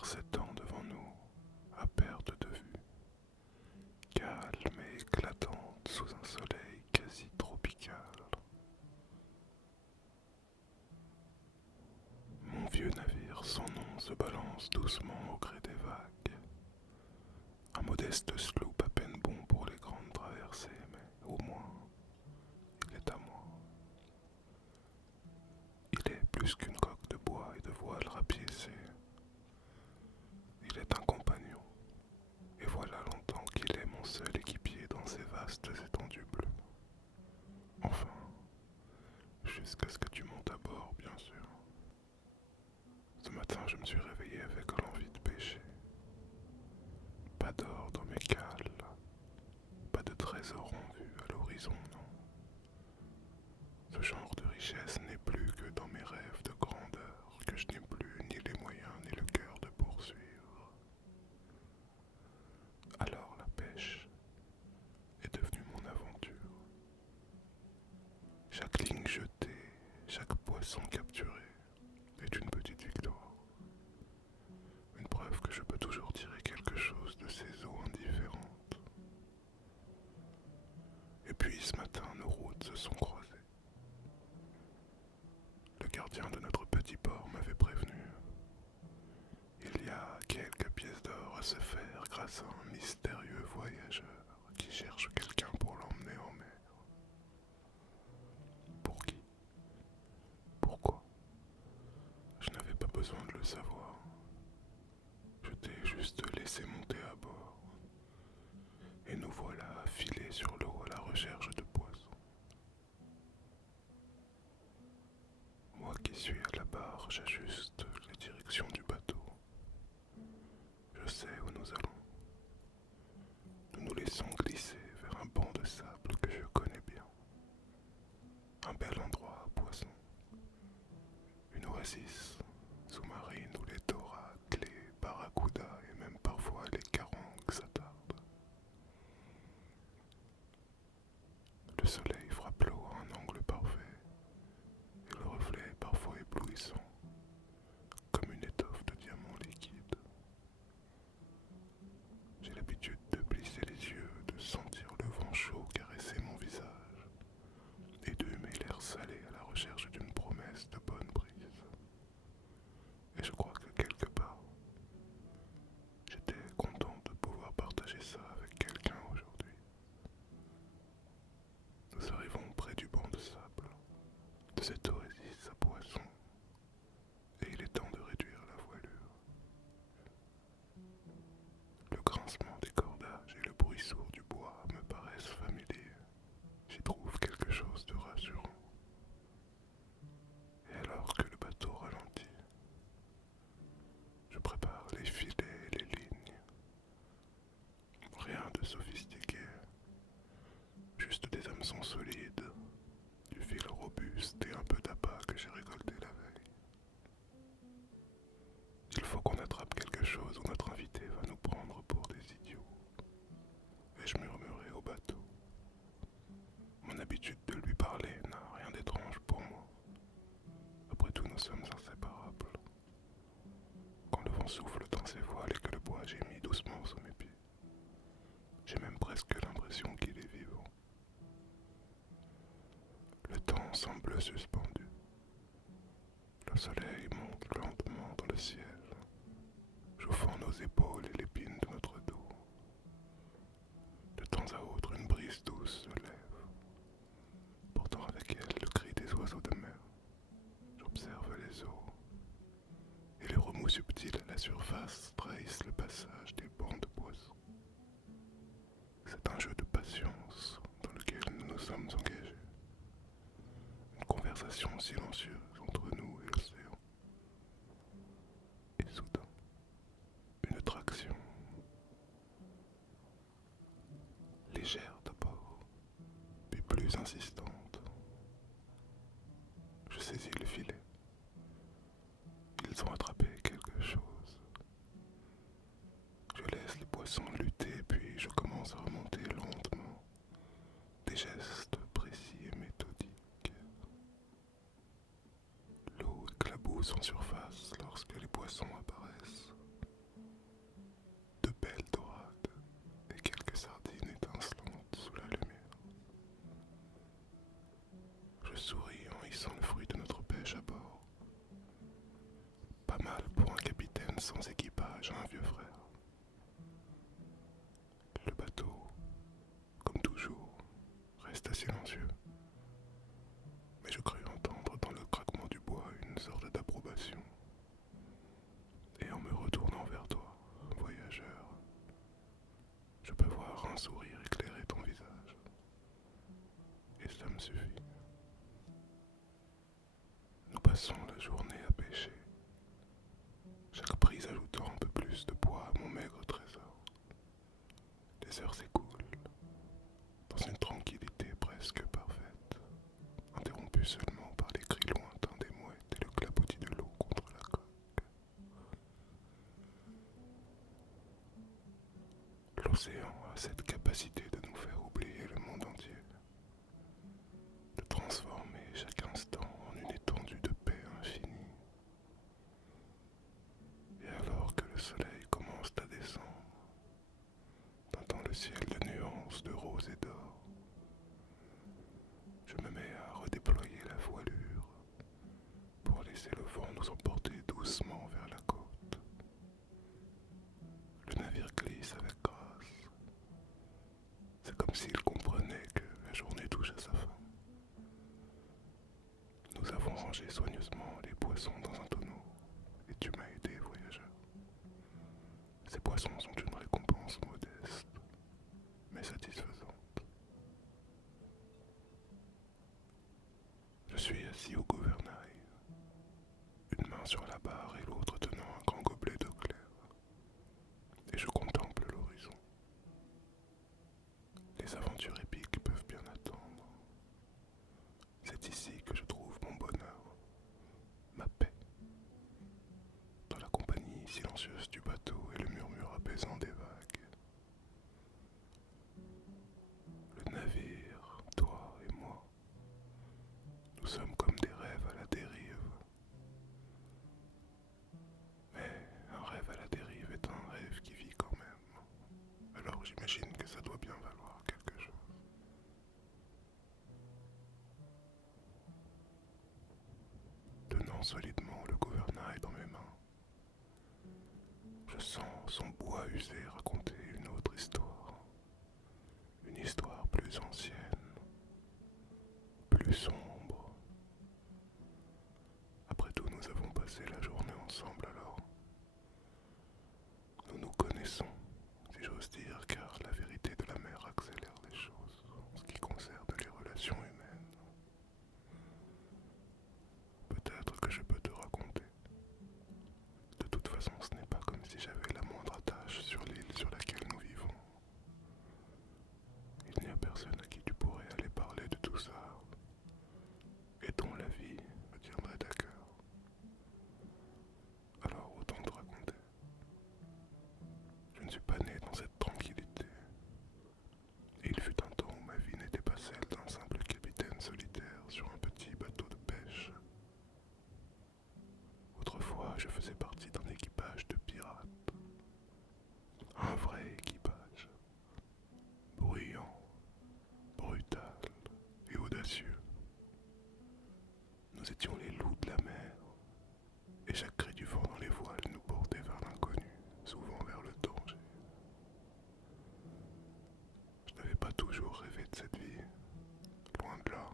mer s'étend devant nous, à perte de vue, calme et éclatante sous un soleil quasi tropical. Mon vieux navire sans nom se balance doucement au gré des vagues. Un modeste sloop à peine bon pour les grandes traversées, mais au moins, il est à moi. Il est plus qu'une coque de bois et de voile rapiécée. Il est un compagnon, et voilà longtemps qu'il est mon seul équipier dans ces vastes étendues bleues. Enfin, jusqu'à ce que tu montes à bord, bien sûr. Ce matin, je me suis réveillé avec l'envie de pêcher. Pas d'or dans mes cales, pas de trésor en vue à l'horizon, non. Ce genre de richesse n'est plus que dans mes rêves de grandeur que je n'ai plus ni les moyens ni le cœur de poursuivre. Alors la pêche est devenue mon aventure. Chaque ligne jetée, chaque poisson capturé est une petite victoire. Une preuve que je peux toujours tirer quelque chose de ces eaux indifférentes. Et puis ce matin, nos routes se sont croisées. Le gardien de notre petit port m'avait prévenu. Il y a quelques pièces d'or à se faire grâce à un mystérieux voyageur qui cherche quelqu'un pour l'emmener en mer. Pour qui? Pourquoi? Je n'avais pas besoin de le savoir. Je t'ai juste laissé monter à bord. Et nous voilà affilés sur l'eau à la recherche de poissons. Moi qui suis à la barre, j'ajuste la direction du bateau. Je sais où nous allons. Nous nous laissons glisser vers un banc de sable que je connais bien. Un bel endroit à poissons. Une oasis sous-marine où les dorades, les barracudas et même parfois les carangues s'attardent. Le soleil frappe l'eau à un angle parfait et le reflet est parfois éblouissant, comme une étoffe de diamants liquides. J'ai l'habitude de plisser les yeux, de sentir le vent chaud caresser mon visage et de humer l'air salé à la recherche d'une promesse de bonne brise. Et je crois que quelque part, j'étais content de pouvoir partager ça avec quelqu'un aujourd'hui. Nous arrivons près du banc de sable, de cette oasis à poissons, et il est temps de réduire la voilure. Le grincement des cordages et le bruit sourd du bois me paraissent familiers. J'y trouve quelque chose de rassurant. Et alors que le bateau ralentit, je prépare les filets et les lignes. Rien de sophistiqué, juste des hameçons solides, du fil robuste et un peu d'appât que j'ai récolté la veille. Il faut qu'on attrape quelque chose ou notre invité va nous prendre pour des idiots. Et je murmurai au bateau. Mon habitude de lui parler n'a rien d'étrange pour moi. Après tout, nous sommes inséparables. Quand le vent souffle dans ses voiles et que le bois gémit doucement sous mes pieds, j'ai même presque l'impression qu'il est vivant. Le temps semble suspendu. Le soleil monte lentement dans le ciel, chauffant nos épaules et l'épine de notre dos. De temps à autre, une brise douce se lève, portant avec elle le cri des oiseaux de mer. J'observe les eaux, et les remous subtils à la surface trahissent le passage des bancs de poissons. C'est un jeu de patience dans lequel nous nous sommes engagés. Une conversation silencieuse entre nous et l'océan. Et soudain, une traction légère d'abord, puis plus insistante. Je saisis le filet. Ils ont attrapé quelque chose. Je laisse les poissons lutter, puis je commence à remonter lentement, des gestes précis et méthodiques. L'eau éclabousse en surface lorsque les poissons apparaissent. sans équipage à un vieux frère. Le bateau, comme toujours, resta silencieux, mais je crus entendre dans le craquement du bois une sorte d'approbation. Et en me retournant vers toi, voyageur, je peux voir un sourire éclairer ton visage. Et cela me suffit. Nous passons la journée à pêcher, chaque prise ajoutant un peu plus de poids à mon maigre trésor. Les heures s'écoulent, dans une tranquillité presque parfaite, interrompue seulement par les cris lointains des mouettes et le clapotis de l'eau contre la coque. L'océan a cette capacité de nous faire oublier le monde entier, de transformer chaque instant en une étendue de paix infinie. Et alors que le soleil commence à descendre, teintant le ciel de nuances de rose et d'or, je me mets à redéployer la voilure pour laisser le vent nous emporter doucement vers la côte. Le navire glisse avec grâce. C'est comme s'il comprenait que la journée touche à sa fin. Nous avons rangé soigneusement les poissons dans un tonneau, et tu m'as aidé, voyageur. Ces poissons sont une récompense modeste, mais satisfaisante. Je suis assis au gouvernail, une main sur la barre et l'autre tenant un grand gobelet d'eau claire, et je contemple l'horizon. Les aventures épiques peuvent bien attendre. C'est ici que je trouve mon bonheur, ma paix, dans la compagnie silencieuse du bateau et le murmure apaisant des vagues. Le navire, toi et moi, nous sommes comme des rêves à la dérive. Mais un rêve à la dérive est un rêve qui vit quand même. Alors j'imagine que ça doit bien valoir quelque chose. Tenant solidement le gouvernail dans mes mains, je sens son bois usé raconter une autre histoire. Une histoire plus ancienne, plus sombre. Après tout, nous avons passé la journée ensemble alors. Nous nous connaissons, si j'ose dire, car la vérité de la mer accélère les choses en ce qui concerne les relations humaines. Peut-être que je peux te raconter. De toute façon, ce n'est pas comme si j'avais la moindre attache sur l'île sur laquelle nous vivons. Il n'y a personne à qui tu pourrais aller parler de tout ça, et dont la vie me tiendrait à cœur. Alors autant te raconter. Je ne suis pas né dans cette tranquillité. Et il fut un temps où ma vie n'était pas celle d'un simple capitaine solitaire sur un petit bateau de pêche. Autrefois, je faisais partie d'un équipage de pirates. Un vrai équipage. Bruyant, brutal et audacieux. Nous étions les loups de la mer, et chaque cri du vent dans les voiles nous portait vers l'inconnu, souvent vers le danger. Je n'avais pas toujours rêvé de cette vie, loin de là,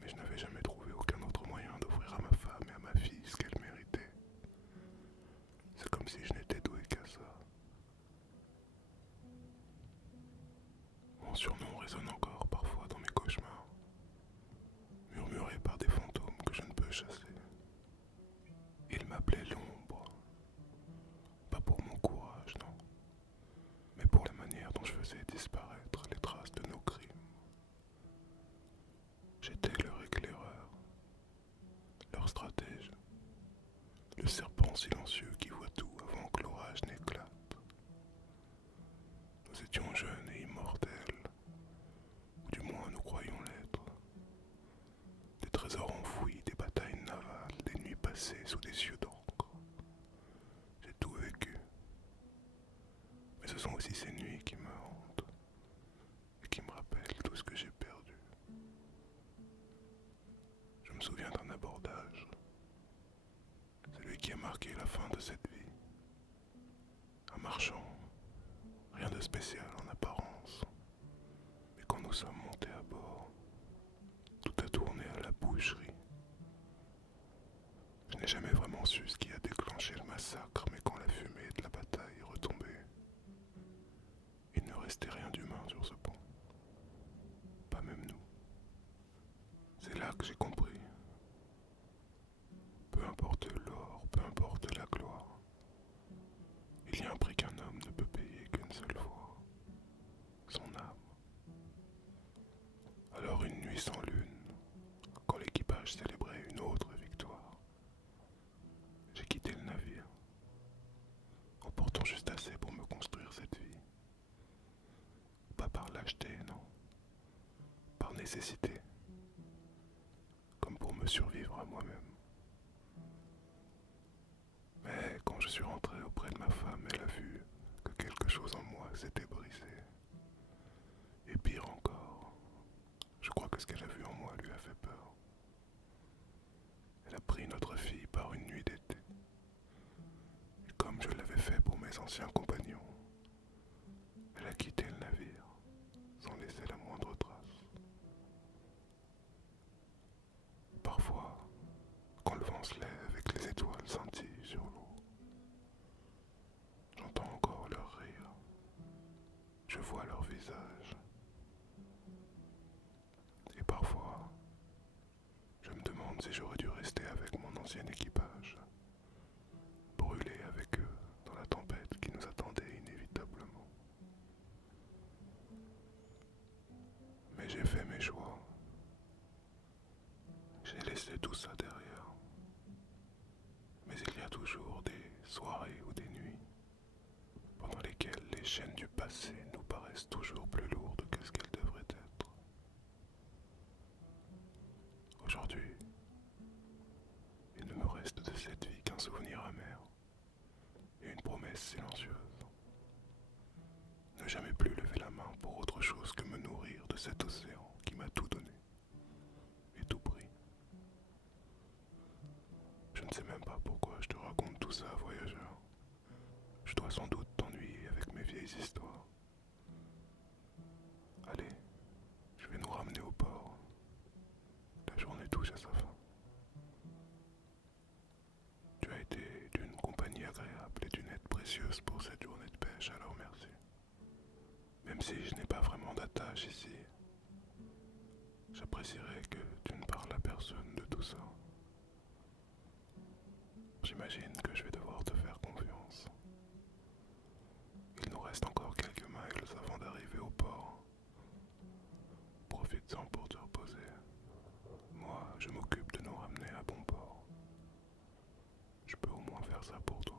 mais je n'avais jamais trouvé aucun autre moyen d'offrir à ma femme et à ma fille ce qu'elles méritaient. C'est comme si je n'étais doué qu'à ça. Mon surnom résonne encore parfois dans mes cauchemars, murmuré par des fantômes que je ne peux chasser. Il m'appelait l'ombre, pas pour mon courage, non, mais pour la manière dont je faisais disparaître les traces de nos crimes. J'étais leur éclaireur, leur stratège, le serpent silencieux qui voit tout avant que l'orage n'éclate. Nous étions jeunes et immortels, ou du moins nous croyions l'être. Des trésors enfouis, des batailles navales, des nuits passées sous des cieux d'encre. J'ai tout vécu. Mais ce sont aussi ces nuits qui me hantent et qui me rappellent tout ce que j'ai perdu. Je me souviens d'un abordage, celui qui a marqué la fin de cette vie. Un marchand, rien de spécial en apparence. Mais quand nous sommes montés à bord, tout a tourné à la boucherie. Je n'ai jamais vraiment su ce qui a déclenché le massacre, mais quand la fumée de la bataille est retombée, il ne restait rien d'humain sur ce pont. Pas même nous. C'est là que j'ai compris. Peu importe l'or, peu importe la gloire, il y a un prix qu'un homme ne peut payer qu'une seule fois, son âme. Alors une nuit sans lune, quand l'équipage célébrait une autre victoire, j'ai quitté le navire, en portant juste assez pour me construire cette vie. Pas par lâcheté, non, par nécessité, comme pour me survivre à moi-même. Mais quand je suis rentré auprès de ma femme, elle a vu que quelque chose en moi s'était brisé. Et pire encore, je crois que ce qu'elle a vu en moi lui a fait peur. Elle a pris notre fille par une nuit d'été. Et comme je l'avais fait pour mes anciens compagnons, elle a quitté le navire sans laisser la moindre trace. Parfois, quand le vent se lève et que les étoiles scintillent sur l'eau, j'entends encore leur rire. Je vois leur visage. Et parfois, je me demande si j'aurais dû rester avec mon ancien équipage, brûler avec eux dans la tempête qui nous attendait inévitablement. Mais j'ai fait mes choix. J'ai laissé tout ça derrière. Mais il y a toujours des soirées ou des nuits pendant lesquelles les chaînes du passé nous paraissent toujours plus lourdes que ce qu'elles devraient être. Aujourd'hui, il ne me reste de cette vie qu'un souvenir amer et une promesse silencieuse. Ne jamais plus lever la main pour autre chose que me nourrir de cet océan qui m'a tout donné et tout pris. Je ne sais même pas pourquoi je te raconte tout ça, voyageur. Je dois sans doute t'ennuyer avec mes vieilles histoires. Allez, je vais nous ramener au port. La journée touche à sa fin. Tu as été d'une compagnie agréable et d'une aide précieuse pour cette journée de pêche, alors merci. Même si je n'ai pas vraiment d'attache ici, j'apprécierais que tu ne parles à personne de tout ça. J'imagine que je vais devoir te faire confiance. Il nous reste encore quelques miles avant d'arriver au port. Profite-en pour te reposer. Moi, je m'occupe de nous ramener à bon port. Je peux au moins faire ça pour toi.